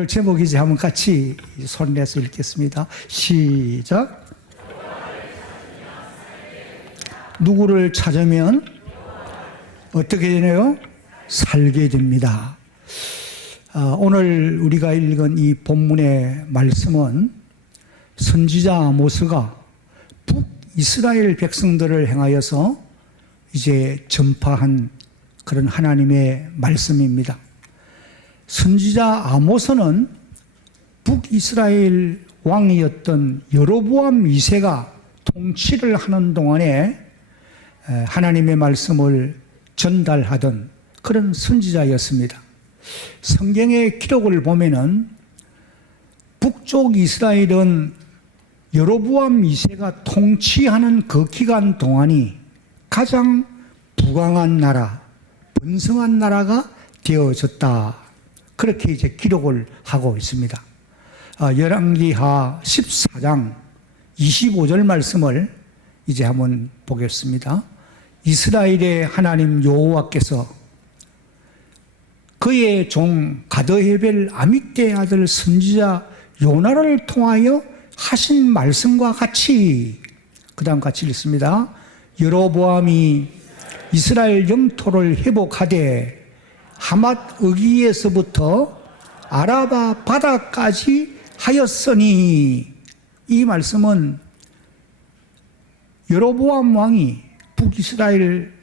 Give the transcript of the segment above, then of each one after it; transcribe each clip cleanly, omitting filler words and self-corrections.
오늘 제목이지 한번 같이 손내서 읽겠습니다. 시작. 누구를 찾으면 어떻게 되나요? 살게 됩니다. 오늘 우리가 읽은 이 본문의 말씀은 선지자 아모스가 북이스라엘 백성들을 향하여서 이제 전파한 그런 하나님의 말씀입니다. 선지자 아모스는 북이스라엘 왕이었던 여로보암 2세가 통치를 하는 동안에 하나님의 말씀을 전달하던 그런 선지자였습니다. 성경의 기록을 보면은 북쪽 이스라엘은 여로보암 2세가 통치하는 그 기간 동안이 가장 부강한 나라, 번성한 나라가 되어졌다. 그렇게 이제 기록을 하고 있습니다. 열왕기하 14장 25절 말씀을 이제 한번 보겠습니다. 이스라엘의 하나님 여호와께서 그의 종 가드헤벨 아믹대의 아들 선지자 요나를 통하여 하신 말씀과 같이, 그 다음 같이 읽습니다. 여로보암이 이스라엘 영토를 회복하되 하맛 어기에서부터 아라바 바다까지 하였으니, 이 말씀은 여로보암 왕이 북이스라엘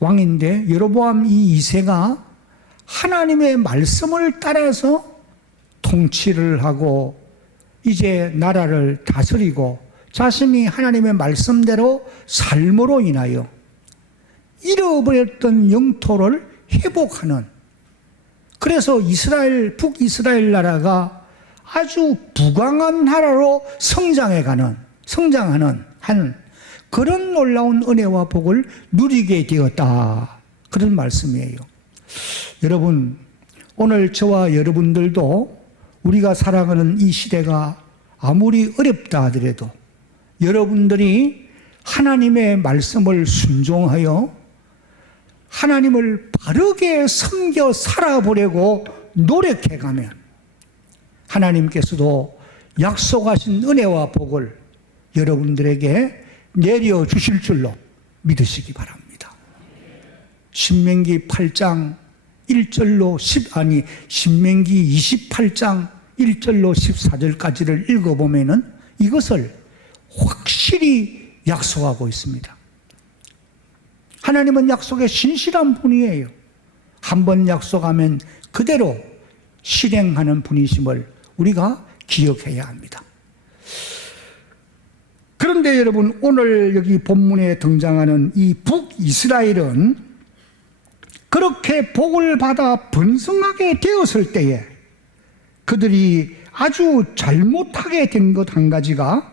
왕인데 여로보암 이 2세가 하나님의 말씀을 따라서 통치를 하고 이제 나라를 다스리고 자신이 하나님의 말씀대로 삶으로 인하여 잃어버렸던 영토를 회복하는, 그래서 이스라엘, 북이스라엘 나라가 아주 부강한 나라로 성장하는 그런 놀라운 은혜와 복을 누리게 되었다. 그런 말씀이에요. 여러분, 오늘 저와 여러분들도 우리가 살아가는 이 시대가 아무리 어렵다 하더라도 여러분들이 하나님의 말씀을 순종하여 하나님을 바르게 섬겨 살아보려고 노력해가면 하나님께서도 약속하신 은혜와 복을 여러분들에게 내려주실 줄로 믿으시기 바랍니다. 신명기 8장 1절로 신명기 28장 1절로 14절까지를 읽어보면은 이것을 확실히 약속하고 있습니다. 하나님은 약속에 신실한 분이에요. 한번 약속하면 그대로 실행하는 분이심을 우리가 기억해야 합니다. 그런데 여러분, 오늘 여기 본문에 등장하는 이 북이스라엘은 그렇게 복을 받아 번성하게 되었을 때에 그들이 아주 잘못하게 된 것 한 가지가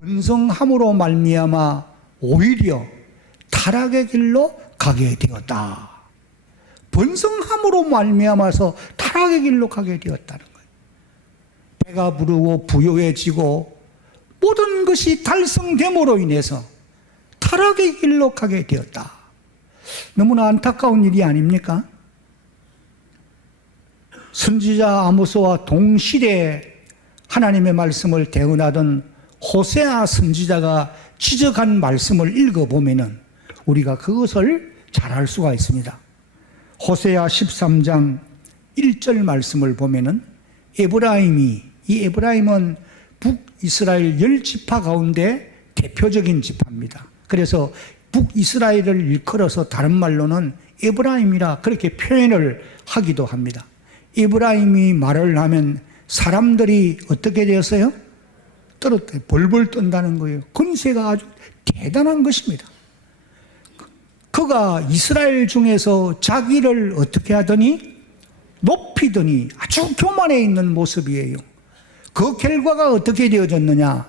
번성함으로 말미암아 오히려 타락의 길로 가게 되었다. 번성함으로 말미암아서 타락의 길로 가게 되었다는 거예요. 배가 부르고 부유해지고 모든 것이 달성됨으로 인해서 타락의 길로 가게 되었다. 너무나 안타까운 일이 아닙니까? 선지자 아모스와 동시대에 하나님의 말씀을 대언하던 호세아 선지자가 지적한 말씀을 읽어보면은 우리가 그것을 잘 알 수가 있습니다. 호세아 13장 1절 말씀을 보면은 이 에브라임은 북이스라엘 10지파 가운데 대표적인 지파입니다. 그래서 북이스라엘을 일컬어서 다른 말로는 에브라임이라 그렇게 표현을 하기도 합니다. 에브라임이 말을 하면 사람들이 어떻게 되었어요? 벌벌 떤다는 거예요. 권세가 아주 대단한 것입니다. 그가 이스라엘 중에서 자기를 어떻게 하더니 높이더니 아주 교만해 있는 모습이에요. 그 결과가 어떻게 되어졌느냐?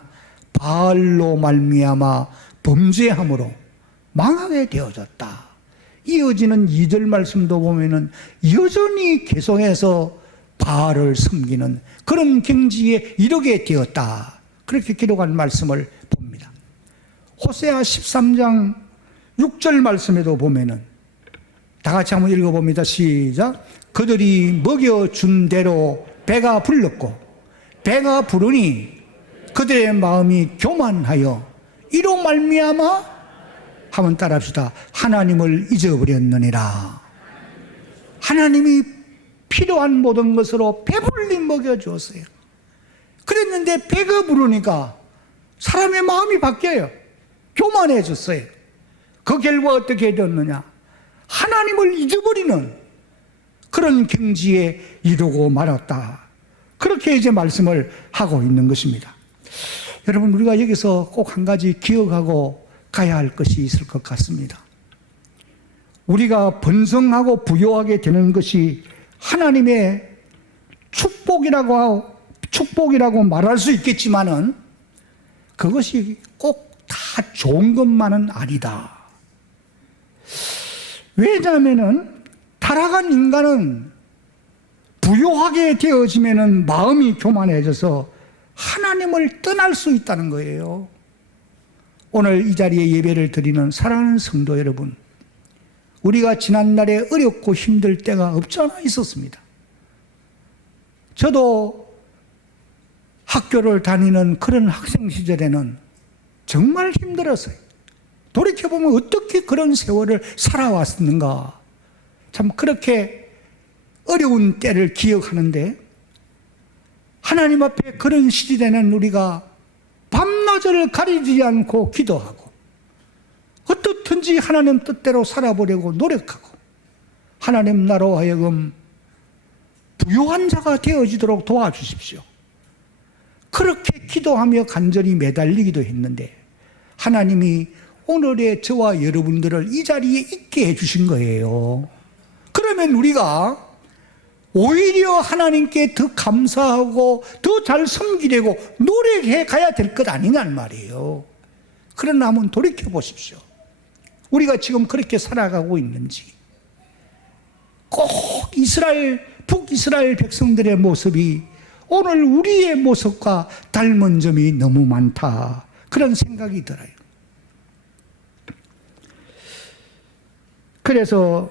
바알로 말미암아 범죄함으로 망하게 되어졌다. 이어지는 2절 말씀도 보면은 여전히 계속해서 바알을 섬기는 그런 경지에 이르게 되었다. 그렇게 기록한 말씀을 봅니다. 호세아 13장 6절 말씀에도 보면은 다 같이 한번 읽어봅니다. 시작. 그들이 먹여준 대로 배가 불렀고 배가 부르니 그들의 마음이 교만하여 이로 말미암아 한번 따라합시다. 하나님을 잊어버렸느니라. 하나님이 필요한 모든 것으로 배불리 먹여주었어요. 그랬는데 배가 부르니까 사람의 마음이 바뀌어요. 교만해졌어요. 그 결과 어떻게 되었느냐? 하나님을 잊어버리는 그런 경지에 이르고 말았다. 그렇게 이제 말씀을 하고 있는 것입니다. 여러분, 우리가 여기서 꼭 한 가지 기억하고 가야 할 것이 있을 것 같습니다. 우리가 번성하고 부요하게 되는 것이 하나님의 축복이라고 말할 수 있겠지만은 그것이 꼭 다 좋은 것만은 아니다. 왜냐하면은 타락한 인간은 부요하게 되어지면은 마음이 교만해져서 하나님을 떠날 수 있다는 거예요. 오늘 이 자리에 예배를 드리는 사랑하는 성도 여러분, 우리가 지난날에 어렵고 힘들 때가 없지 않아 있었습니다. 저도 학교를 다니는 그런 학생 시절에는 정말 힘들었어요. 돌이켜보면 어떻게 그런 세월을 살아왔는가. 참 그렇게 어려운 때를 기억하는데, 하나님 앞에 그런 시절에는 우리가 밤낮을 가리지 않고 기도하고 어떻든지 하나님 뜻대로 살아보려고 노력하고 하나님 나로 하여금 부요한 자가 되어지도록 도와주십시오. 그렇게 기도하며 간절히 매달리기도 했는데 하나님이 오늘의 저와 여러분들을 이 자리에 있게 해주신 거예요. 그러면 우리가 오히려 하나님께 더 감사하고 더 잘 섬기려고 노력해 가야 될 것 아니냐는 말이에요. 그러나 한번 돌이켜 보십시오. 우리가 지금 그렇게 살아가고 있는지. 꼭 북이스라엘 백성들의 모습이 오늘 우리의 모습과 닮은 점이 너무 많다. 그런 생각이 들어요. 그래서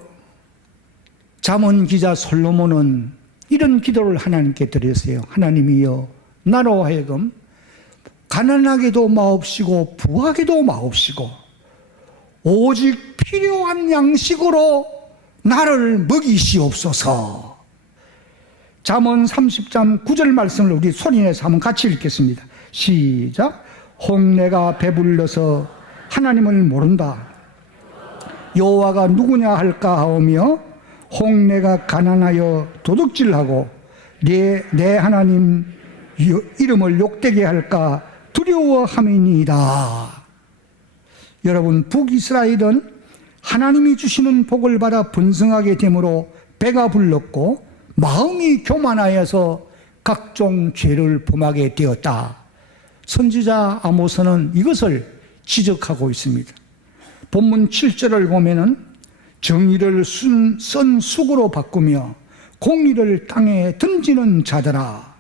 잠언 기자 솔로몬은 이런 기도를 하나님께 드렸어요. 하나님이여, 나로 하여금 가난하게도 마옵시고 부하게도 마옵시고 오직 필요한 양식으로 나를 먹이시옵소서. 잠언 30장 9절 말씀을 우리 소리내서 한번 같이 읽겠습니다. 시작. 홍내가 배불러서 하나님을 모른다. 여호와가 누구냐 할까 하오며 홍내가 가난하여 도둑질하고 내 하나님 이름을 욕되게 할까 두려워함이니이다. 여러분, 북이스라엘은 하나님이 주시는 복을 받아 번성하게 되므로 배가 불렀고 마음이 교만하여서 각종 죄를 범하게 되었다. 선지자 아모스는 이것을 지적하고 있습니다. 본문 7절을 보면은 정의를 쓴 쑥으로 바꾸며 공의를 땅에 던지는 자들아.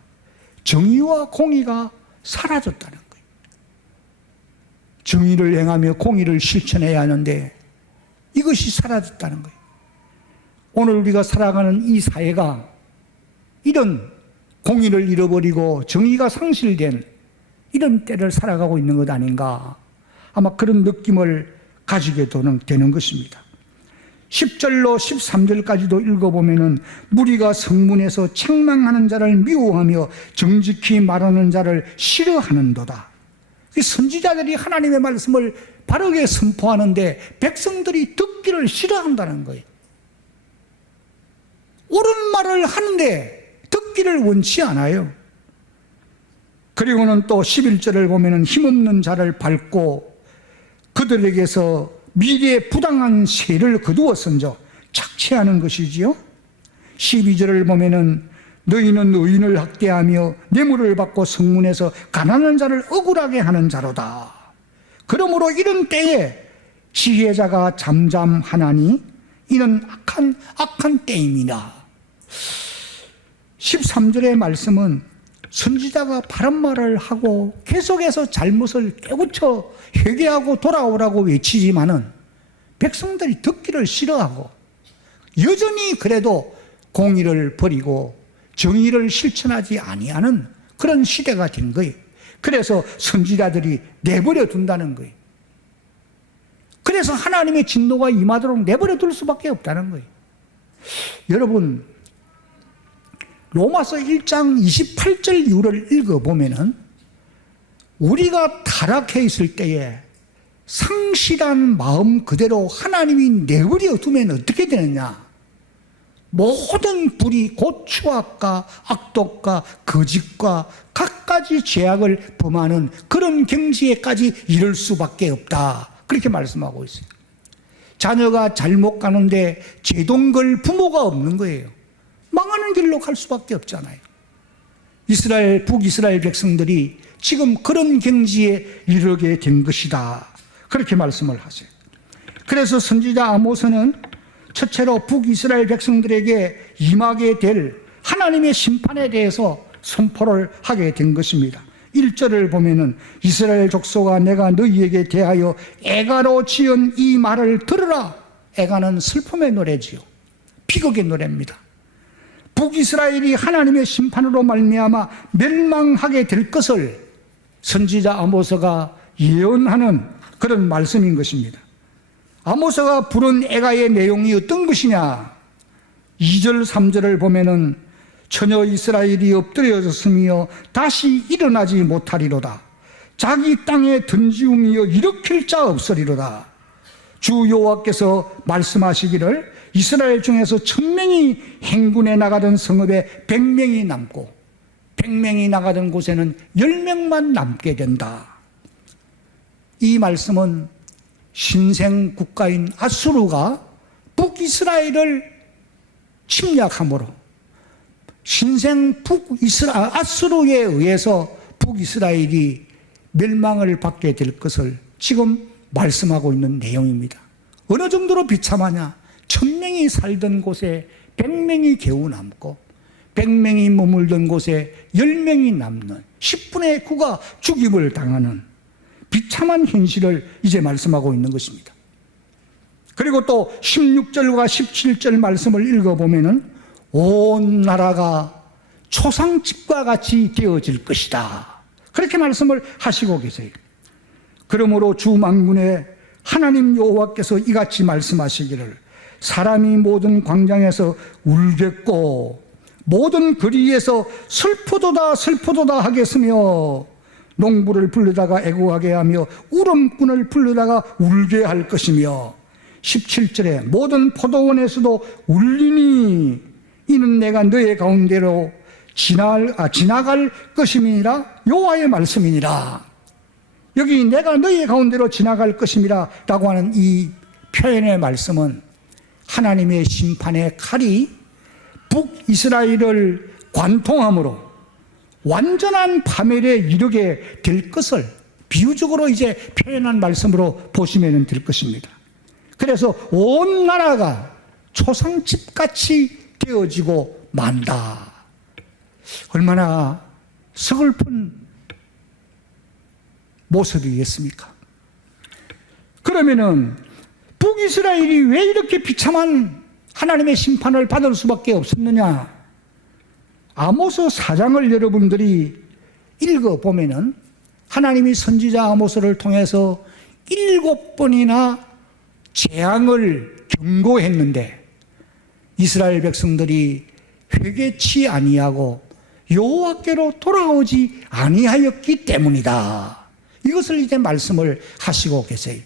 정의와 공의가 사라졌다는 거예요. 정의를 행하며 공의를 실천해야 하는데 이것이 사라졌다는 거예요. 오늘 우리가 살아가는 이 사회가 이런 공의를 잃어버리고 정의가 상실된 이런 때를 살아가고 있는 것 아닌가. 아마 그런 느낌을 가지게 되는 것입니다. 10절로 13절까지도 읽어보면은 무리가 성문에서 책망하는 자를 미워하며 정직히 말하는 자를 싫어하는도다. 선지자들이 하나님의 말씀을 바르게 선포하는데 백성들이 듣기를 싫어한다는 거예요. 옳은 말을 하는데 듣기를 원치 않아요. 그리고는 또 11절을 보면은 힘없는 자를 밟고 그들에게서 미래의 부당한 세를 거두어선저 착취하는 것이지요. 12절을 보면은 너희는 의인을 학대하며 뇌물을 받고 성문에서 가난한 자를 억울하게 하는 자로다. 그러므로 이런 때에 지혜자가 잠잠하나니 이는 악한 때임이다. 13절의 말씀은 선지자가 바른 말을 하고 계속해서 잘못을 깨우쳐 회개하고 돌아오라고 외치지만은 백성들이 듣기를 싫어하고 여전히 그래도 공의를 버리고 정의를 실천하지 아니하는 그런 시대가 된 거예요. 그래서 선지자들이 내버려 둔다는 거예요. 그래서 하나님의 진노가 임하도록 내버려 둘 수밖에 없다는 거예요. 여러분, 로마서 1장 28절 이후를 읽어보면은 우리가 타락해 있을 때에 상실한 마음 그대로 하나님이 내버려 두면 어떻게 되느냐? 모든 불이 곧 추악과 악독과 거짓과 갖가지 죄악을 범하는 그런 경지에까지 이를 수밖에 없다. 그렇게 말씀하고 있어요. 자녀가 잘못 가는데 제동걸 부모가 없는 거예요. 망하는 길로 갈 수밖에 없잖아요. 북이스라엘 백성들이 지금 그런 경지에 이르게 된 것이다. 그렇게 말씀을 하세요. 그래서 선지자 아모스는 첫째로 북이스라엘 백성들에게 임하게 될 하나님의 심판에 대해서 선포를 하게 된 것입니다. 1절을 보면은 이스라엘 족속아 내가 너희에게 대하여 애가로 지은 이 말을 들으라. 애가는 슬픔의 노래지요. 비극의 노래입니다. 북이스라엘이 하나님의 심판으로 말미암아 멸망하게 될 것을 선지자 아모스가 예언하는 그런 말씀인 것입니다. 아모스가 부른 애가의 내용이 어떤 것이냐? 2절 3절을 보면은 처녀 이스라엘이 엎드려졌으며 다시 일어나지 못하리로다. 자기 땅에 던지우며 일으킬 자 없으리로다. 주 여호와께서 말씀하시기를 이스라엘 중에서 1000명이 행군에 나가던 성읍에 100명이 남고 100명이 나가던 곳에는 10명만 남게 된다. 이 말씀은 신생 국가인 아수르가 북이스라엘을 침략함으로 신생 아수르에 의해서 북이스라엘이 멸망을 받게 될 것을 지금 말씀하고 있는 내용입니다. 어느 정도로 비참하냐? 1000명이 살던 곳에 100명이 겨우 남고 100명이 머물던 곳에 10명이 남는 10분의 9가 죽임을 당하는 비참한 현실을 이제 말씀하고 있는 것입니다. 그리고 또 16절과 17절 말씀을 읽어보면은 온 나라가 초상집과 같이 되어질 것이다. 그렇게 말씀을 하시고 계세요. 그러므로 주 만군의 하나님 여호와께서 이같이 말씀하시기를 사람이 모든 광장에서 울겠고 모든 거리에서 슬프도다 슬프도다 하겠으며 농부를 부르다가 애고하게 하며 울음꾼을 부르다가 울게 할 것이며 17절에 모든 포도원에서도 울리니 이는 내가 너의 가운데로 지나갈 것임이니라. 여호와의 말씀이니라. 여기 내가 너희 가운데로 지나갈 것임이라 라고 하는 이 표현의 말씀은 하나님의 심판의 칼이 북이스라엘을 관통함으로 완전한 파멸에 이르게 될 것을 비유적으로 이제 표현한 말씀으로 보시면 될 것입니다. 그래서 온 나라가 초상집같이 되어지고 만다. 얼마나 서글픈 모습이겠습니까? 그러면은 북이스라엘이 왜 이렇게 비참한 하나님의 심판을 받을 수밖에 없었느냐? 아모스 4장을 여러분들이 읽어보면은 하나님이 선지자 아모스를 통해서 7번이나 재앙을 경고했는데 이스라엘 백성들이 회개치 아니하고 여호와께로 돌아오지 아니하였기 때문이다. 이것을 이제 말씀을 하시고 계세요.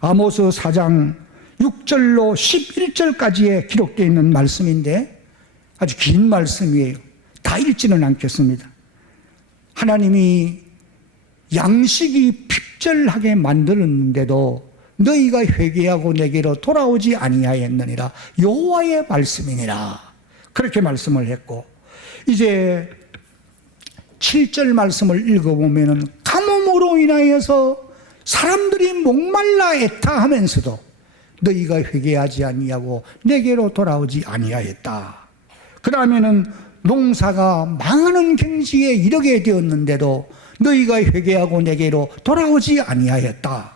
아모스 4장 6절로 11절까지에 기록되어 있는 말씀인데 아주 긴 말씀이에요. 다 읽지는 않겠습니다. 하나님이 양식이 핍절하게 만들었는데도 너희가 회개하고 내게로 돌아오지 아니하였느니라. 여호와의 말씀이니라. 그렇게 말씀을 했고 이제 7절 말씀을 읽어보면 가뭄으로 인하여서 사람들이 목말라 애타하면서도 너희가 회개하지 아니하고 내게로 돌아오지 아니하였다. 그러면은 농사가 망하는 경지에 이르게 되었는데도 너희가 회개하고 내게로 돌아오지 아니하였다.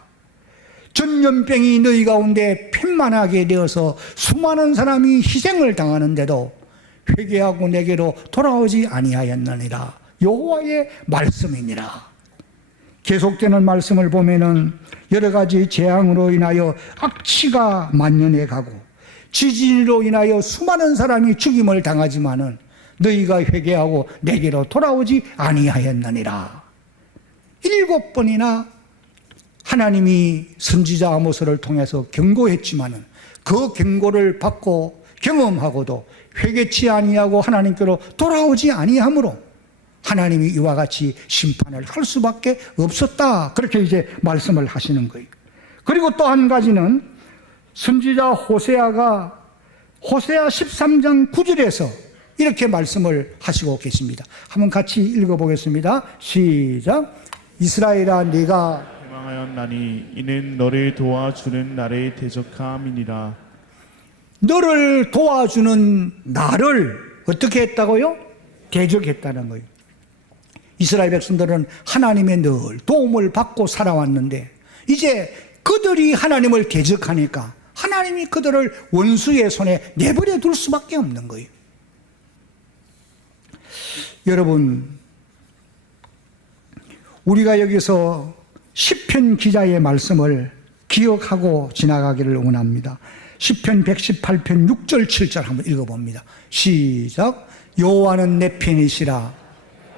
전염병이 너희 가운데 펜만하게 되어서 수많은 사람이 희생을 당하는데도 회개하고 내게로 돌아오지 아니하였느니라. 여호와의 말씀이니라. 계속되는 말씀을 보면은 여러 가지 재앙으로 인하여 악취가 만연해 가고 지진으로 인하여 수많은 사람이 죽임을 당하지만은 너희가 회개하고 내게로 돌아오지 아니하였느니라. 7번이나 하나님이 선지자 아모스를 통해서 경고했지만은 그 경고를 받고 경험하고도 회개치 아니하고 하나님께로 돌아오지 아니하므로 하나님이 이와 같이 심판을 할 수밖에 없었다. 그렇게 이제 말씀을 하시는 거예요. 그리고 또 한 가지는 선지자 호세아가 호세아 13장 9절에서 이렇게 말씀을 하시고 계십니다. 한번 같이 읽어보겠습니다. 시작. 이스라엘아 네가 대망하였나니 이는 너를 도와주는 나를 대적함이니라. 너를 도와주는 나를 어떻게 했다고요? 대적했다는 거예요. 이스라엘 백성들은 하나님의 늘 도움을 받고 살아왔는데 이제 그들이 하나님을 대적하니까 하나님이 그들을 원수의 손에 내버려 둘 수밖에 없는 거예요. 여러분, 우리가 여기서 시편 기자의 말씀을 기억하고 지나가기를 원합니다. 시편 118편 6절 7절 한번 읽어봅니다. 시작. 여호와는 내 편이시라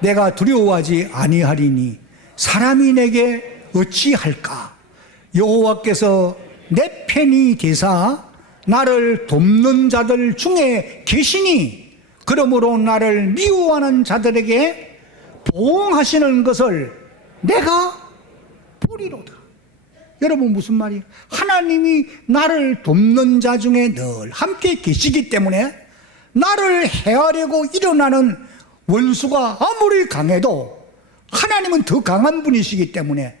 내가 두려워하지 아니하리니 사람이 내게 어찌할까. 여호와께서 내 편이 되사 나를 돕는 자들 중에 계시니 그러므로 나를 미워하는 자들에게 보응하시는 것을 내가 보리로다. 여러분 무슨 말이에요? 하나님이 나를 돕는 자 중에 늘 함께 계시기 때문에 나를 해하려고 일어나는 원수가 아무리 강해도 하나님은 더 강한 분이시기 때문에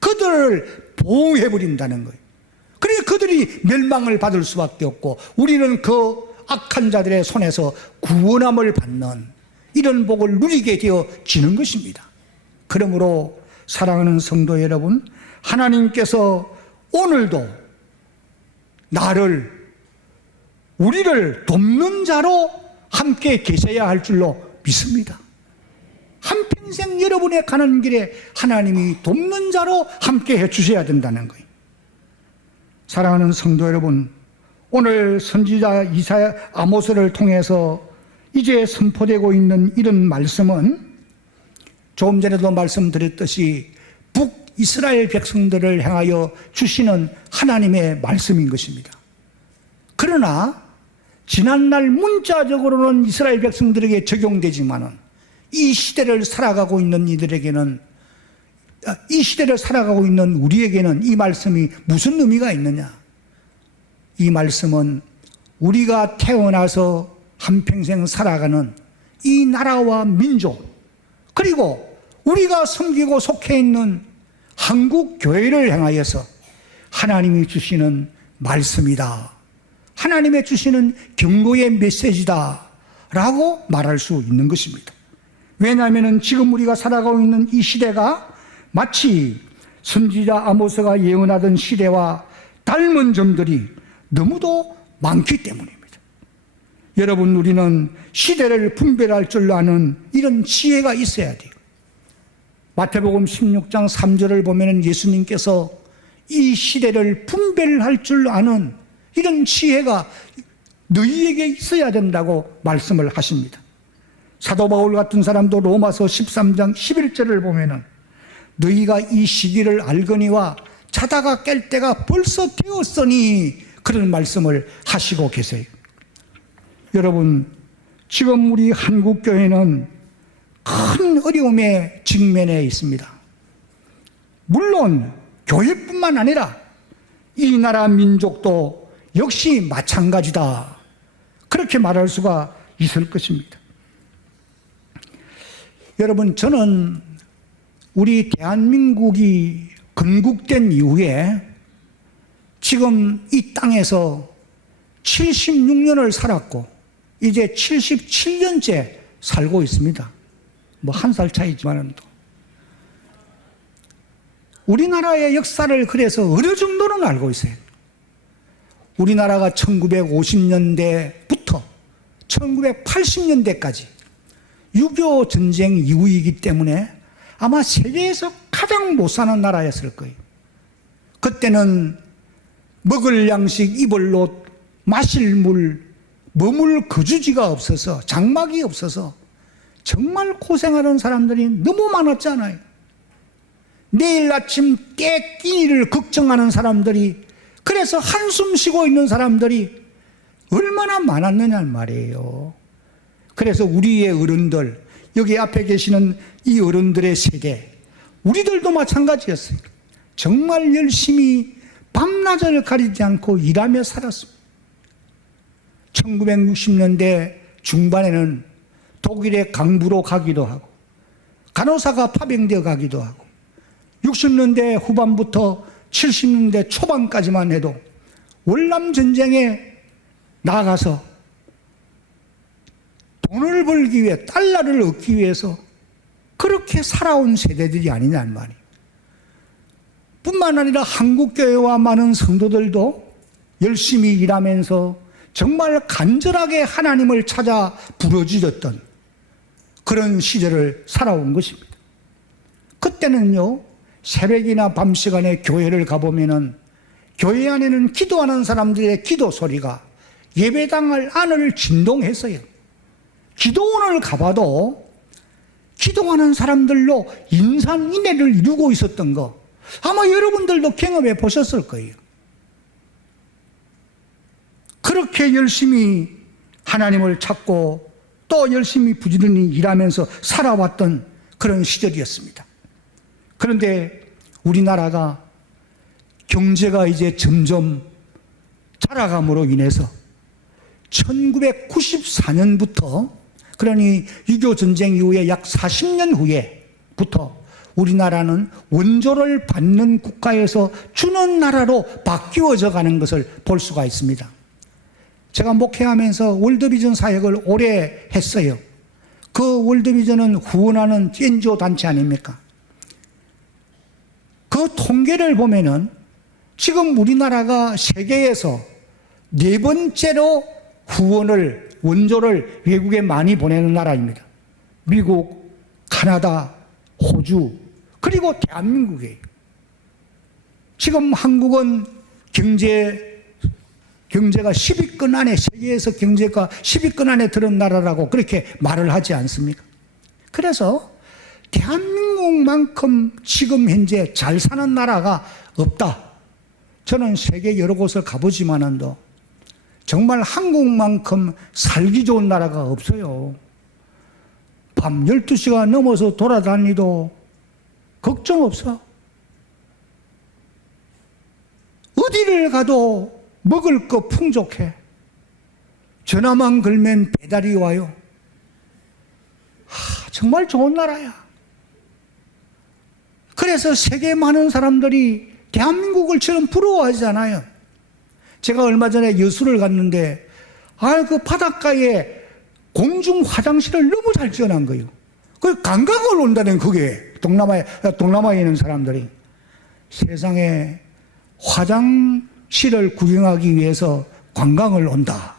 그들을 보호해버린다는 거예요. 그래 그들이 멸망을 받을 수밖에 없고 우리는 그 악한 자들의 손에서 구원함을 받는 이런 복을 누리게 되어지는 것입니다. 그러므로 사랑하는 성도 여러분, 하나님께서 오늘도 나를 우리를 돕는 자로 함께 계셔야 할 줄로 믿습니다. 한평생 여러분의 가는 길에 하나님이 돕는 자로 함께 해주셔야 된다는 거예요. 사랑하는 성도 여러분, 오늘 선지자 이사야 아모스를 통해서 이제 선포되고 있는 이런 말씀은 조금 전에도 말씀드렸듯이 북이스라엘 백성들을 향하여 주시는 하나님의 말씀인 것입니다. 그러나 지난날 문자적으로는 이스라엘 백성들에게 적용되지만은 이 시대를 살아가고 있는 이들에게는, 이 시대를 살아가고 있는 우리에게는 이 말씀이 무슨 의미가 있느냐? 이 말씀은 우리가 태어나서 한평생 살아가는 이 나라와 민족, 그리고 우리가 섬기고 속해 있는 한국 교회를 향하여서 하나님이 주시는 말씀이다. 하나님의 주시는 경고의 메시지다 라고 말할 수 있는 것입니다. 왜냐하면 지금 우리가 살아가고 있는 이 시대가 마치 선지자 아모스가 예언하던 시대와 닮은 점들이 너무도 많기 때문입니다. 여러분, 우리는 시대를 분별할 줄 아는 이런 지혜가 있어야 돼요. 마태복음 16장 3절을 보면 예수님께서 이 시대를 분별할 줄 아는 이런 지혜가 너희에게 있어야 된다고 말씀을 하십니다. 사도 바울 같은 사람도 로마서 13장 11절을 보면은 너희가 이 시기를 알거니와 자다가 깰 때가 벌써 되었으니 그런 말씀을 하시고 계세요. 여러분, 지금 우리 한국교회는 큰 어려움에 직면해 있습니다. 물론 교회뿐만 아니라 이 나라 민족도 역시 마찬가지다. 그렇게 말할 수가 있을 것입니다. 여러분, 저는 우리 대한민국이 건국된 이후에 지금 이 땅에서 76년을 살았고 이제 77년째 살고 있습니다. 뭐 한 살 차이지만은 또. 우리나라의 역사를 그래서 어느 정도는 알고 있어요. 우리나라가 1950년대부터 1980년대까지 6.25 전쟁 이후이기 때문에 아마 세계에서 가장 못 사는 나라였을 거예요. 그때는 먹을 양식, 입을 옷, 마실 물, 머물 거주지가 없어서, 장막이 없어서 정말 고생하는 사람들이 너무 많았잖아요. 내일 아침 깨 끼니를 걱정하는 사람들이, 그래서 한숨 쉬고 있는 사람들이 얼마나 많았느냐는 말이에요. 그래서 우리의 어른들, 여기 앞에 계시는 이 어른들의 세대, 우리들도 마찬가지였어요. 정말 열심히 밤낮을 가리지 않고 일하며 살았습니다. 1960년대 중반에는 독일의 강부로 가기도 하고, 간호사가 파병되어 가기도 하고, 60년대 후반부터 70년대 초반까지만 해도 월남 전쟁에 나가서 돈을 벌기 위해, 달러를 얻기 위해서 그렇게 살아온 세대들이 아니냐는 말이에요. 뿐만 아니라 한국교회와 많은 성도들도 열심히 일하면서 정말 간절하게 하나님을 찾아 부르짖었던 그런 시절을 살아온 것입니다. 그때는요, 새벽이나 밤 시간에 교회를 가보면은 교회 안에는 기도하는 사람들의 기도 소리가 예배당 안을 진동했어요. 기도원을 가봐도 기도하는 사람들로 인산인해를 이루고 있었던 거 아마 여러분들도 경험해 보셨을 거예요. 그렇게 열심히 하나님을 찾고 또 열심히 부지런히 일하면서 살아왔던 그런 시절이었습니다. 그런데 우리나라가 경제가 이제 점점 자라감으로 인해서 1994년부터, 그러니 6.25 전쟁 이후에 약 40년 후에부터 우리나라는 원조를 받는 국가에서 주는 나라로 바뀌어져 가는 것을 볼 수가 있습니다. 제가 목회하면서 월드비전 사역을 오래 했어요. 그 월드비전은 후원하는 NGO 단체 아닙니까? 그 통계를 보면은 지금 우리나라가 세계에서 4번째로 후원을, 원조를 외국에 많이 보내는 나라입니다. 미국, 카나다, 호주, 그리고 대한민국이에요. 지금 한국은 경제가 10위권 안에, 세계에서 경제가 10위권 안에 들은 나라라고 그렇게 말을 하지 않습니까? 그래서 대한민국만큼 지금 현재 잘 사는 나라가 없다. 저는 세계 여러 곳을 가보지만은도 정말 한국만큼 살기 좋은 나라가 없어요. 밤 12시가 넘어서 돌아다니도 걱정 없어. 어디를 가도 먹을 거 풍족해. 전화만 걸면 배달이 와요. 정말 좋은 나라야. 그래서 세계 많은 사람들이 대한민국을처럼 부러워하잖아요. 제가 얼마 전에 여수를 갔는데, 그 바닷가에 공중 화장실을 너무 잘 지어놓은 거예요. 그 관광을 온다는, 그게 동남아에 있는 사람들이 세상에 화장실을 구경하기 위해서 관광을 온다.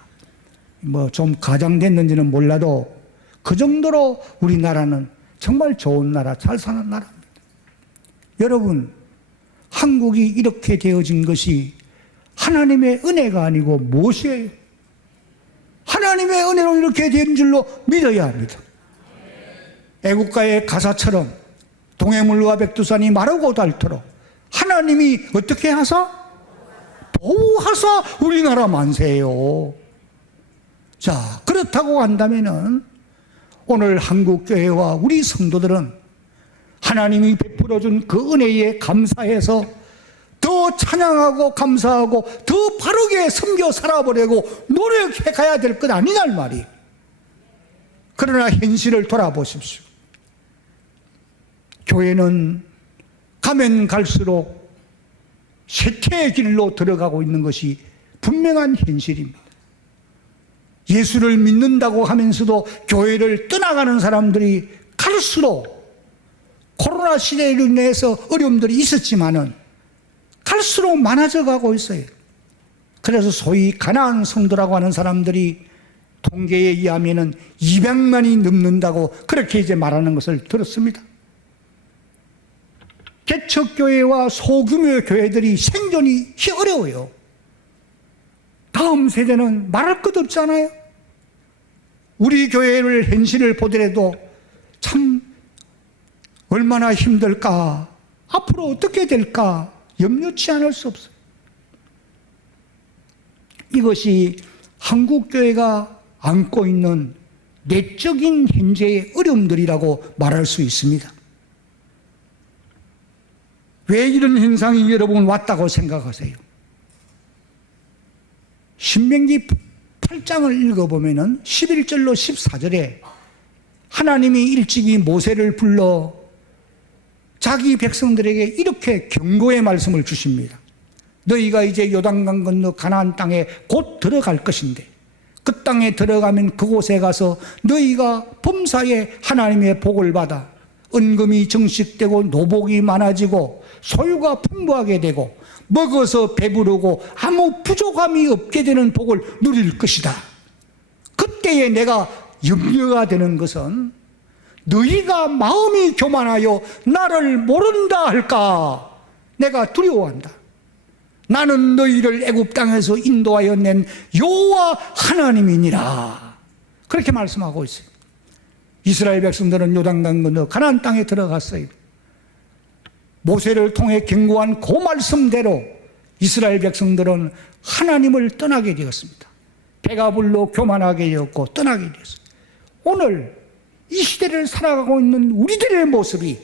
뭐 좀 과장됐는지는 몰라도 그 정도로 우리나라는 정말 좋은 나라, 잘 사는 나라입니다. 여러분, 한국이 이렇게 되어진 것이 하나님의 은혜가 아니고 무엇이에요? 하나님의 은혜로 이렇게 된 줄로 믿어야 합니다. 애국가의 가사처럼 동해물과 백두산이 마르고 닳도록 하나님이 어떻게 하사? 보호하사 우리나라 만세요. 자, 그렇다고 한다면은 오늘 한국교회와 우리 성도들은 하나님이 베풀어준 그 은혜에 감사해서 더 찬양하고 감사하고 더 바르게 섬겨 살아보려고 노력해 가야 될 것 아니냐 말이. 그러나 현실을 돌아보십시오. 교회는 가면 갈수록 쇠퇴의 길로 들어가고 있는 것이 분명한 현실입니다. 예수를 믿는다고 하면서도 교회를 떠나가는 사람들이 갈수록, 코로나 시대로 인해서 어려움들이 있었지만은 갈수록 많아져 가고 있어요. 그래서 소위 가난한 성도라고 하는 사람들이 통계에 의하면 200만이 넘는다고 그렇게 이제 말하는 것을 들었습니다. 개척교회와 소규모 교회들이 생존이 어려워요. 다음 세대는 말할 것 없잖아요. 우리 교회를 현실을 보더라도 참 얼마나 힘들까, 앞으로 어떻게 될까 염려치 않을 수 없어요. 이것이 한국교회가 안고 있는 내적인 현재의 어려움들이라고 말할 수 있습니다. 왜 이런 현상이 여러분 왔다고 생각하세요? 신명기 8장을 읽어보면 11절로 14절에 하나님이 일찍이 모세를 불러 자기 백성들에게 이렇게 경고의 말씀을 주십니다. 너희가 이제 요단강 건너 가나안 땅에 곧 들어갈 것인데 그 땅에 들어가면 그곳에 가서 너희가 범사에 하나님의 복을 받아 은금이 정식되고 노복이 많아지고 소유가 풍부하게 되고 먹어서 배부르고 아무 부족함이 없게 되는 복을 누릴 것이다. 그때에 내가 염려가 되는 것은 너희가 마음이 교만하여 나를 모른다 할까? 내가 두려워한다. 나는 너희를 애굽 땅에서 인도하여 낸 여호와 하나님이니라. 그렇게 말씀하고 있어요. 이스라엘 백성들은 요단강 건너 가나안 땅에 들어갔어요. 모세를 통해 경고한 그 말씀대로 이스라엘 백성들은 하나님을 떠나게 되었습니다. 배가 불러 교만하게 되었고 떠나게 되었어요. 오늘 이 시대를 살아가고 있는 우리들의 모습이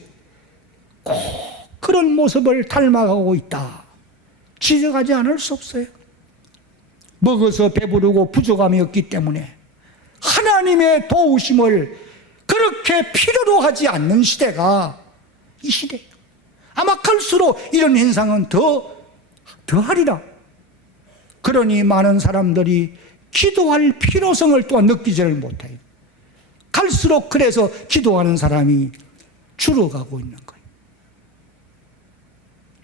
꼭 그런 모습을 닮아가고 있다. 지적하지 않을 수 없어요. 먹어서 배부르고 부족함이 없기 때문에 하나님의 도우심을 그렇게 필요로 하지 않는 시대가 이 시대예요. 아마 갈수록 이런 현상은 더하리라. 그러니 많은 사람들이 기도할 필요성을 또한 느끼지를 못해요. 갈수록 그래서 기도하는 사람이 줄어가고 있는 거예요.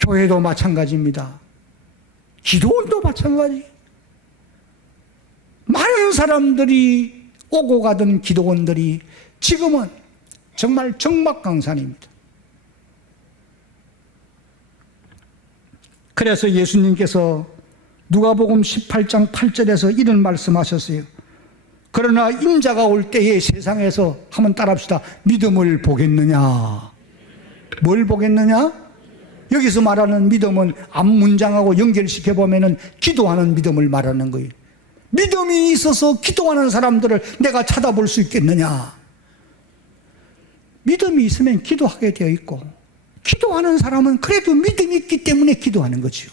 교회도 마찬가지입니다. 기도원도 마찬가지. 많은 사람들이 오고 가던 기도원들이 지금은 정말 적막강산입니다. 그래서 예수님께서 누가복음 18장 8절에서 이런 말씀하셨어요. 그러나 인자가 올 때에 세상에서 한번 따라합시다. 믿음을 보겠느냐? 뭘 보겠느냐? 여기서 말하는 믿음은 앞 문장하고 연결시켜 보면은 기도하는 믿음을 말하는 거예요. 믿음이 있어서 기도하는 사람들을 내가 찾아볼 수 있겠느냐? 믿음이 있으면 기도하게 되어 있고, 기도하는 사람은 그래도 믿음이 있기 때문에 기도하는 거지요.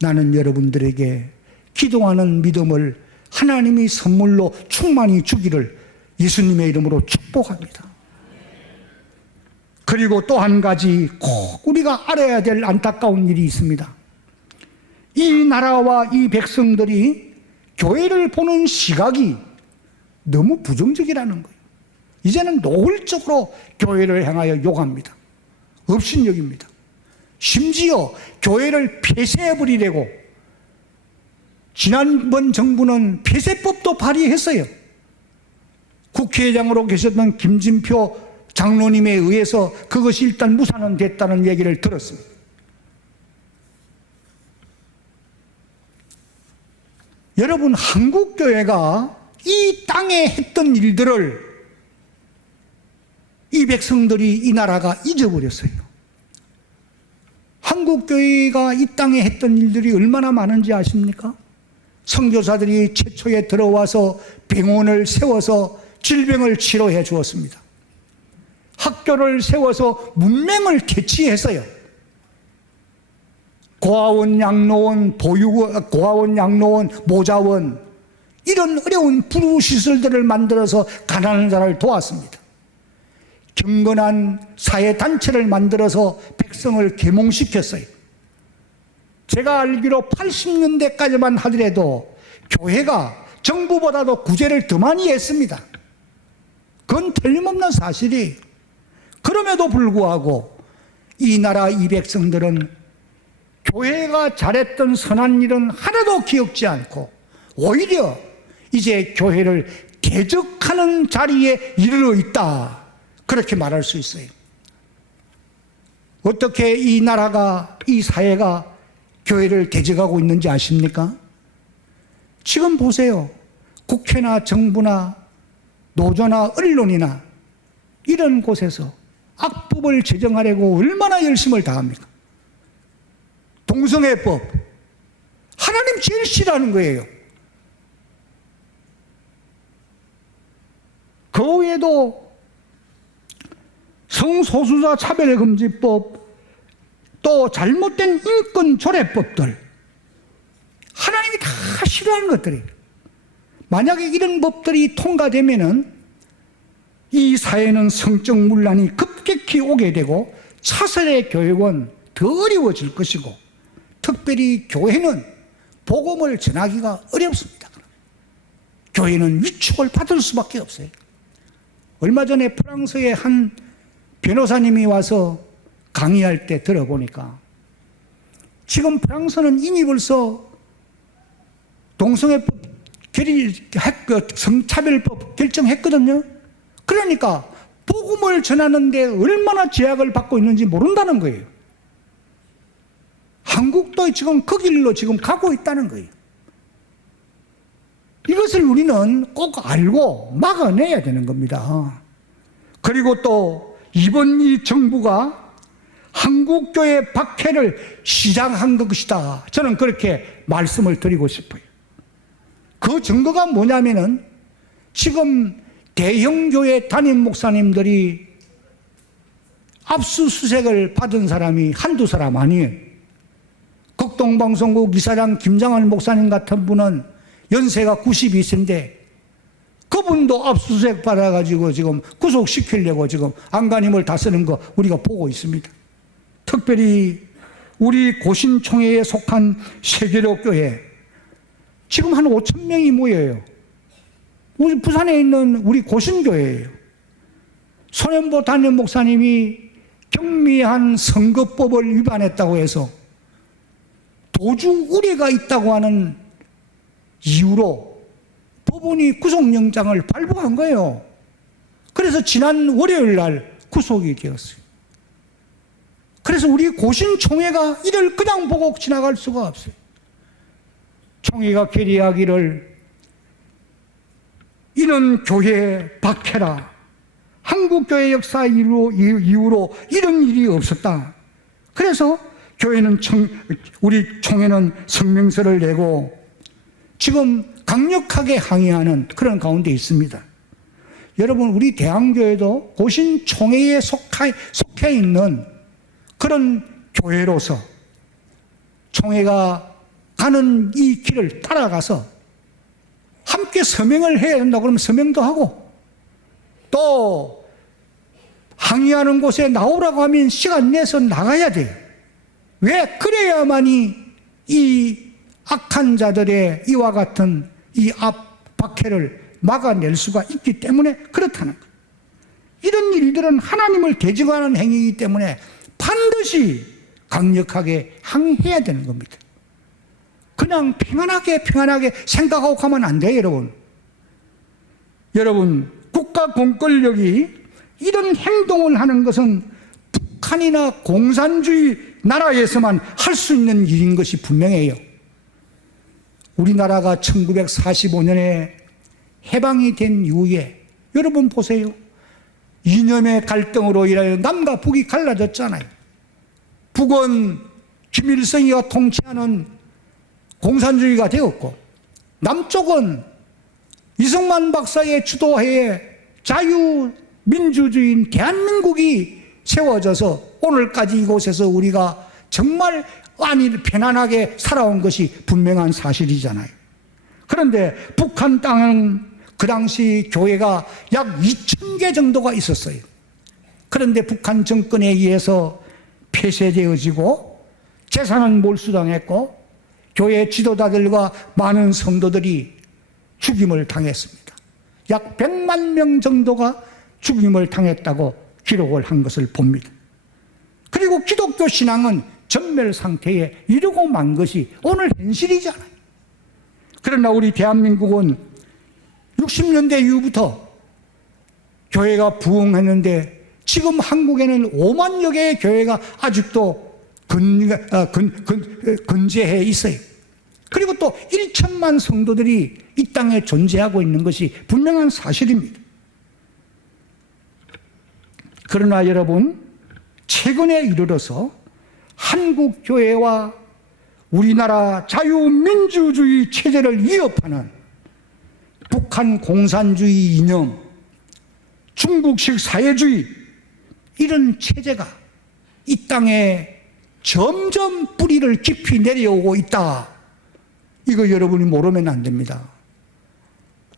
나는 여러분들에게 기도하는 믿음을 하나님이 선물로 충만히 주기를 예수님의 이름으로 축복합니다. 그리고 또 한 가지 꼭 우리가 알아야 될 안타까운 일이 있습니다. 이 나라와 이 백성들이 교회를 보는 시각이 너무 부정적이라는 거예요. 이제는 노골적으로 교회를 향하여 욕합니다. 업신여깁니다. 심지어 교회를 폐쇄해버리려고 지난번 정부는 폐쇄법도 발의했어요. 국회의장으로 계셨던 김진표 장로님에 의해서 그것이 일단 무산은 됐다는 얘기를 들었습니다. 여러분, 한국교회가 이 땅에 했던 일들을 이 백성들이, 이 나라가 잊어버렸어요. 한국교회가 이 땅에 했던 일들이 얼마나 많은지 아십니까? 선교사들이 최초에 들어와서 병원을 세워서 질병을 치료해 주었습니다. 학교를 세워서 문맹을 개치했어요. 고아원, 양로원, 고아원, 양로원, 모자원, 이런 어려운 부르시설들을 만들어서 가난한 자를 도왔습니다. 경건한 사회단체를 만들어서 백성을 계몽시켰어요. 제가 알기로 80년대까지만 하더라도 교회가 정부보다도 구제를 더 많이 했습니다. 그건 틀림없는 사실이에요. 그럼에도 불구하고 이 나라 이 백성들은 교회가 잘했던 선한 일은 하나도 기억지 않고 오히려 이제 교회를 대적하는 자리에 이르러 있다, 그렇게 말할 수 있어요. 어떻게 이 나라가, 이 사회가 교회를 대적하고 있는지 아십니까? 지금 보세요. 국회나 정부나 노조나 언론이나 이런 곳에서 악법을 제정하려고 얼마나 열심을 다합니까? 동성애법, 하나님 제일 싫어하는 거예요. 그 외에도 성소수자 차별금지법, 또 잘못된 인권조례법들, 하나님이 다 싫어하는 것들이에요. 만약에 이런 법들이 통과되면은 이 사회는 성적 문란이 급격히 오게 되고 차세대 교육은 더 어려워질 것이고, 특별히 교회는 복음을 전하기가 어렵습니다. 교회는 위축을 받을 수밖에 없어요. 얼마 전에 프랑스의 한 변호사님이 와서 강의할 때 들어보니까, 지금 프랑스는 이미 벌써 동성애법 성차별법 결정했거든요. 그러니까 복음을 전하는데 얼마나 제약을 받고 있는지 모른다는 거예요. 한국도 지금 그 길로 지금 가고 있다는 거예요. 이것을 우리는 꼭 알고 막아내야 되는 겁니다. 그리고 또 이번 이 정부가 한국교회 박해를 시작한 것이다, 저는 그렇게 말씀을 드리고 싶어요. 그 증거가 뭐냐면은 지금 대형교회 담임 목사님들이 압수수색을 받은 사람이 한두 사람 아니에요. 극동방송국 이사장 김장환 목사님 같은 분은 연세가 92세인데 그분도 압수수색 받아가지고 지금 구속시키려고 지금 안간힘을 다 쓰는 거 우리가 보고 있습니다. 특별히 우리 고신총회에 속한 세계로교회, 지금 한 5천 명이 모여요. 우리 부산에 있는 우리 고신교회예요. 손현보 담임 목사님이 경미한 선거법을 위반했다고 해서 도주 우려가 있다고 하는 이유로 법원이 구속영장을 발부한 거예요. 그래서 지난 월요일 날 구속이 되었어요. 그래서 우리 고신총회가 이를 그냥 보고 지나갈 수가 없어요. 총회가 결의하기를 이는 교회 박해라, 한국교회 역사 이후로 이런 일이 없었다. 그래서 교회는 우리 총회는 성명서를 내고 지금 강력하게 항의하는 그런 가운데 있습니다. 여러분, 우리 대한교회도 고신총회에 속해 있는 그런 교회로서 총회가 가는 이 길을 따라가서 함께 서명을 해야 된다 그러면 서명도 하고, 또 항의하는 곳에 나오라고 하면 시간 내서 나가야 돼요. 왜? 그래야만이 이 악한 자들의 이와 같은 이 박해를 막아낼 수가 있기 때문에 그렇다는 거예요. 이런 일들은 하나님을 대적하는 행위이기 때문에 반드시 강력하게 항의해야 되는 겁니다. 그냥 평안하게 생각하고 가면 안 돼요, 여러분. 여러분, 국가 공권력이 이런 행동을 하는 것은 북한이나 공산주의 나라에서만 할 수 있는 일인 것이 분명해요. 우리나라가 1945년에 해방이 된 이후에 여러분 보세요. 이념의 갈등으로 인하여 남과 북이 갈라졌잖아요. 북은 김일성이가 통치하는 공산주의가 되었고, 남쪽은 이승만 박사의 주도하에 자유민주주의인 대한민국이 세워져서 오늘까지 이곳에서 우리가 정말 편안하게 살아온 것이 분명한 사실이잖아요. 그런데 북한 땅은 그 당시 교회가 약 2,000개 정도가 있었어요. 그런데 북한 정권에 의해서 폐쇄되어지고 재산은 몰수당했고 교회 지도자들과 많은 성도들이 죽임을 당했습니다. 약 100만 명 정도가 죽임을 당했다고 기록을 한 것을 봅니다. 그리고 기독교 신앙은 전멸 상태에 이르고 만 것이 오늘 현실이잖아요. 그러나 우리 대한민국은 60년대 이후부터 교회가 부흥했는데 지금 한국에는 5만여 개의 교회가 아직도 건재해 있어요. 그리고 또 1천만 성도들이 이 땅에 존재하고 있는 것이 분명한 사실입니다. 그러나 여러분, 최근에 이르러서 한국 교회와 우리나라 자유민주주의 체제를 위협하는 북한 공산주의 이념, 중국식 사회주의, 이런 체제가 이 땅에 점점 뿌리를 깊이 내려오고 있다. 이거 여러분이 모르면 안 됩니다.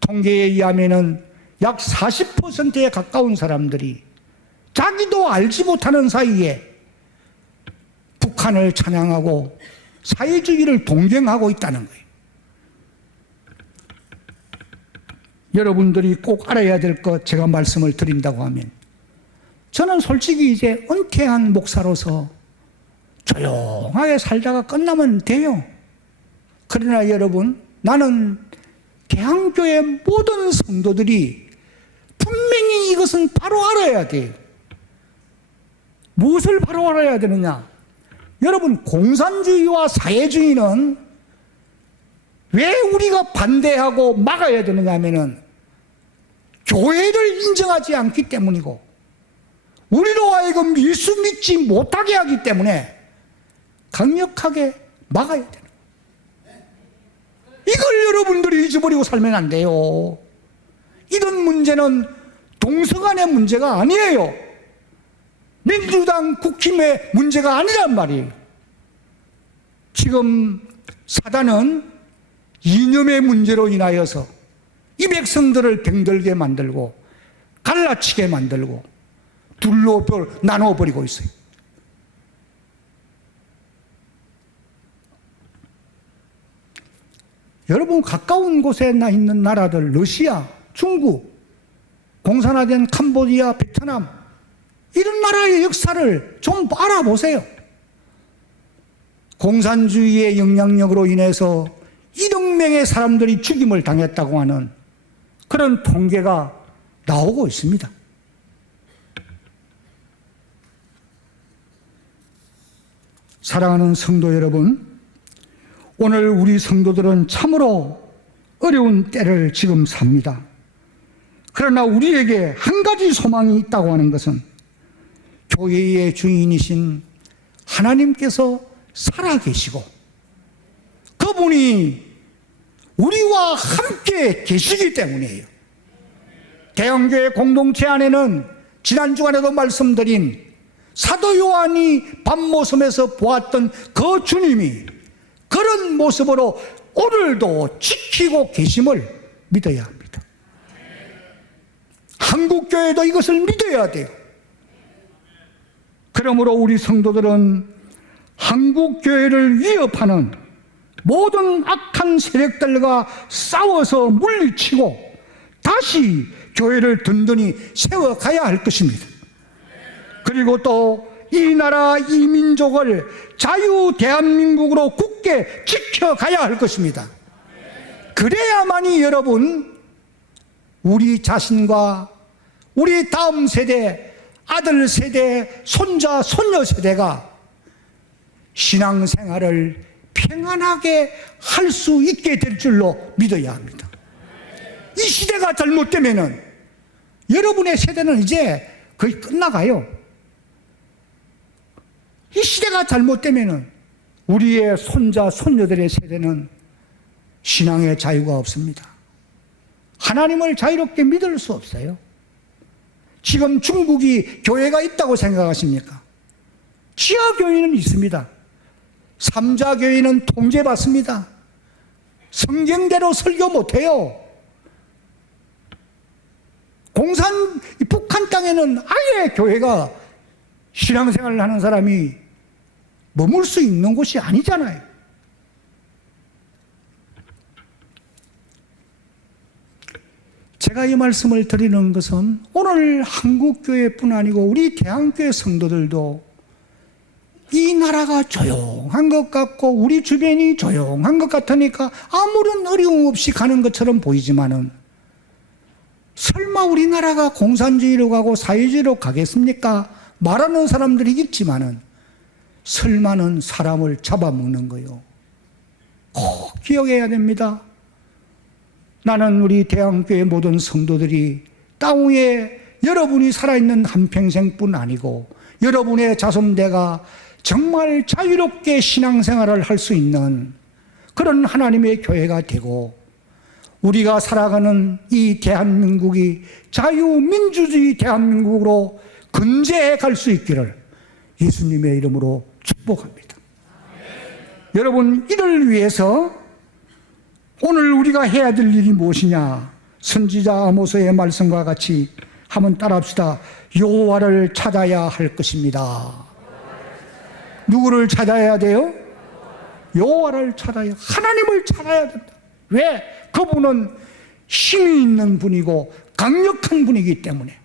통계에 의하면 약 40%에 가까운 사람들이 자기도 알지 못하는 사이에 북한을 찬양하고 사회주의를 동경하고 있다는 거예요. 여러분들이 꼭 알아야 될 것 제가 말씀을 드린다고 하면, 저는 솔직히 이제 은퇴한 목사로서 조용하게 살다가 끝나면 돼요. 그러나 여러분, 나는 대한교회 모든 성도들이 분명히 이것은 바로 알아야 돼요. 무엇을 바로 알아야 되느냐? 여러분, 공산주의와 사회주의는 왜 우리가 반대하고 막아야 되느냐 하면은 교회를 인정하지 않기 때문이고, 우리로 하여금 예수 믿지 못하게 하기 때문에 강력하게 막아야 되는 거예요. 이걸 여러분들이 잊어버리고 살면 안 돼요. 이런 문제는 동성간의 문제가 아니에요. 민주당 국힘의 문제가 아니란 말이에요. 지금 사단은 이념의 문제로 인하여서 이 백성들을 병들게 만들고 갈라치게 만들고 둘로 나눠버리고 있어요. 여러분, 가까운 곳에 있는 나라들, 러시아, 중국, 공산화된 캄보디아, 베트남, 이런 나라의 역사를 좀 알아보세요. 공산주의의 영향력으로 인해서 1억 명의 사람들이 죽임을 당했다고 하는 그런 통계가 나오고 있습니다. 사랑하는 성도 여러분, 오늘 우리 성도들은 참으로 어려운 때를 지금 삽니다. 그러나 우리에게 한 가지 소망이 있다고 하는 것은 교회의 주인이신 하나님께서 살아계시고 그분이 우리와 함께 계시기 때문이에요. 대형교회 공동체 안에는 지난 주간에도 말씀드린 사도 요한이 밤모섬에서 보았던 그 주님이 그런 모습으로 오늘도 지키고 계심을 믿어야 합니다. 한국교회도 이것을 믿어야 돼요. 그러므로 우리 성도들은 한국교회를 위협하는 모든 악한 세력들과 싸워서 물리치고 다시 교회를 든든히 세워가야 할 것입니다. 그리고 또 이 나라 이 민족을 자유 대한민국으로 굳게 지켜가야 할 것입니다. 그래야만이 여러분, 우리 자신과 우리 다음 세대, 아들 세대, 손자, 손녀 세대가 신앙생활을 평안하게 할 수 있게 될 줄로 믿어야 합니다. 이 시대가 잘못되면은 여러분의 세대는 이제 거의 끝나가요. 이 시대가 잘못되면은 우리의 손자, 손녀들의 세대는 신앙의 자유가 없습니다. 하나님을 자유롭게 믿을 수 없어요. 지금 중국이 교회가 있다고 생각하십니까? 지하교회는 있습니다. 삼자교회는 통제받습니다. 성경대로 설교 못해요. 북한 땅에는 아예 교회가 신앙생활을 하는 사람이 머물 수 있는 곳이 아니잖아요. 제가 이 말씀을 드리는 것은 오늘 한국교회뿐 아니고 우리 대한교회 성도들도 이 나라가 조용한 것 같고 우리 주변이 조용한 것 같으니까 아무런 어려움 없이 가는 것처럼 보이지만은 설마 우리나라가 공산주의로 가고 사회주의로 가겠습니까? 말하는 사람들이 있지만은 설마는 사람을 잡아먹는 거요. 꼭 기억해야 됩니다. 나는 우리 대한교회 모든 성도들이 땅 위에 여러분이 살아있는 한평생뿐 아니고 여러분의 자손대가 정말 자유롭게 신앙생활을 할 수 있는 그런 하나님의 교회가 되고 우리가 살아가는 이 대한민국이 자유민주주의 대한민국으로 근제해 갈 수 있기를 예수님의 이름으로 축복합니다. 여러분, 이를 위해서 오늘 우리가 해야 될 일이 무엇이냐? 선지자 아모스의 말씀과 같이 한번 따라합시다. 여호와를 찾아야 할 것입니다. 누구를 찾아야 돼요? 여호와를 찾아야, 하나님을 찾아야 된다. 왜? 그분은 힘이 있는 분이고 강력한 분이기 때문에.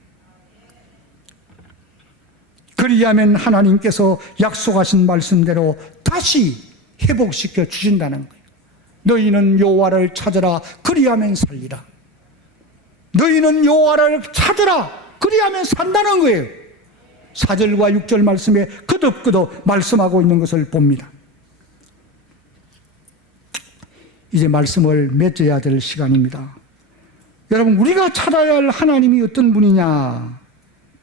그리하면 하나님께서 약속하신 말씀대로 다시 회복시켜 주신다는 거예요. 너희는 여호와를 찾으라. 그리하면 살리라. 너희는 여호와를 찾으라. 그리하면 산다는 거예요. 4절과 6절 말씀에 거듭거듭 말씀하고 있는 것을 봅니다. 이제 말씀을 맺어야 될 시간입니다. 여러분, 우리가 찾아야 할 하나님이 어떤 분이냐?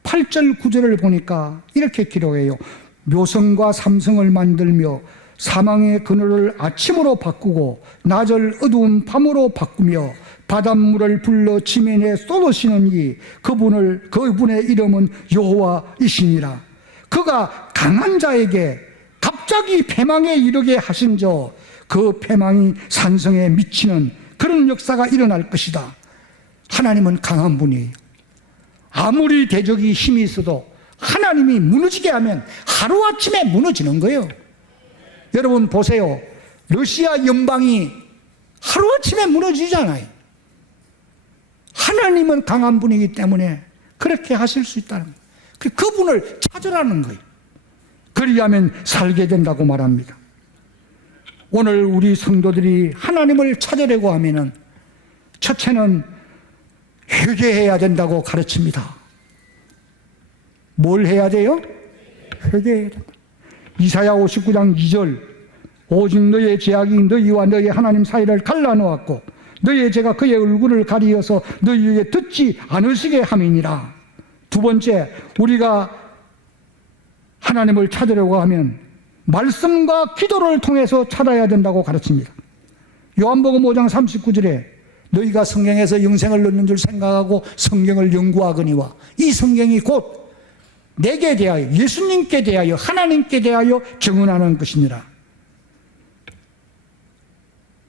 8절 9절을 보니까 이렇게 기록해요. 묘성과 삼성을 만들며 사망의 그늘을 아침으로 바꾸고 낮을 어두운 밤으로 바꾸며 바닷물을 불러 지면에 쏟으시는 이 그분의 이름은 여호와이시니라. 그가 강한 자에게 갑자기 패망에 이르게 하신 그 패망이 산성에 미치는 그런 역사가 일어날 것이다. 하나님은 강한 분이에요. 아무리 대적이 힘이 있어도 하나님이 무너지게 하면 하루아침에 무너지는 거예요. 여러분 보세요. 러시아 연방이 하루아침에 무너지잖아요. 하나님은 강한 분이기 때문에 그렇게 하실 수 있다는 거예요. 그분을 찾으라는 거예요. 그리하면 살게 된다고 말합니다. 오늘 우리 성도들이 하나님을 찾으려고 하면은 첫째는 회개해야 된다고 가르칩니다. 뭘 해야 돼요? 회개해야 된다. 이사야 59장 2절 오직 너의 죄악이 너희와 너희 하나님 사이를 갈라놓았고 너희의 죄가 그의 얼굴을 가리어서 너희에게 듣지 않으시게 함이니라. 두 번째, 우리가 하나님을 찾으려고 하면 말씀과 기도를 통해서 찾아야 된다고 가르칩니다. 요한복음 5장 39절에 너희가 성경에서 영생을 얻는 줄 생각하고 성경을 연구하거니와 이 성경이 곧 내게 대하여 예수님께 대하여 하나님께 대하여 증언하는 것이니라.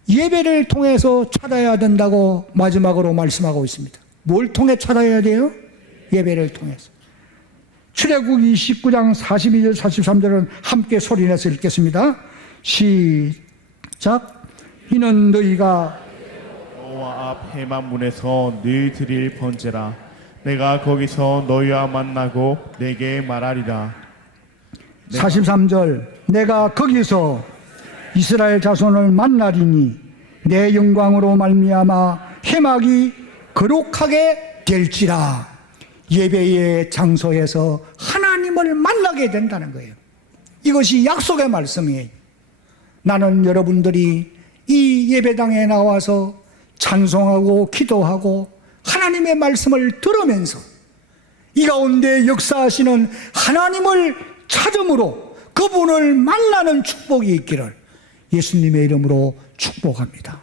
예배를 통해서 찾아야 된다고 마지막으로 말씀하고 있습니다. 뭘 통해 찾아야 돼요? 예배를 통해서. 출애굽 29장 42절 43절은 함께 소리내서 읽겠습니다. 시작. 이는 너희가 여호와 앞 해만문에서 늘 드릴 번제라. 내가 거기서 너희와 만나고 내게 말하리라. 43절 내가 거기서 이스라엘 자손을 만나리니 내 영광으로 말미암아 해막이 거룩하게 될지라. 예배의 장소에서 하나님을 만나게 된다는 거예요. 이것이 약속의 말씀이에요. 나는 여러분들이 이 예배당에 나와서 찬송하고 기도하고 하나님의 말씀을 들으면서 이 가운데 역사하시는 하나님을 찾음으로 그분을 만나는 축복이 있기를 예수님의 이름으로 축복합니다.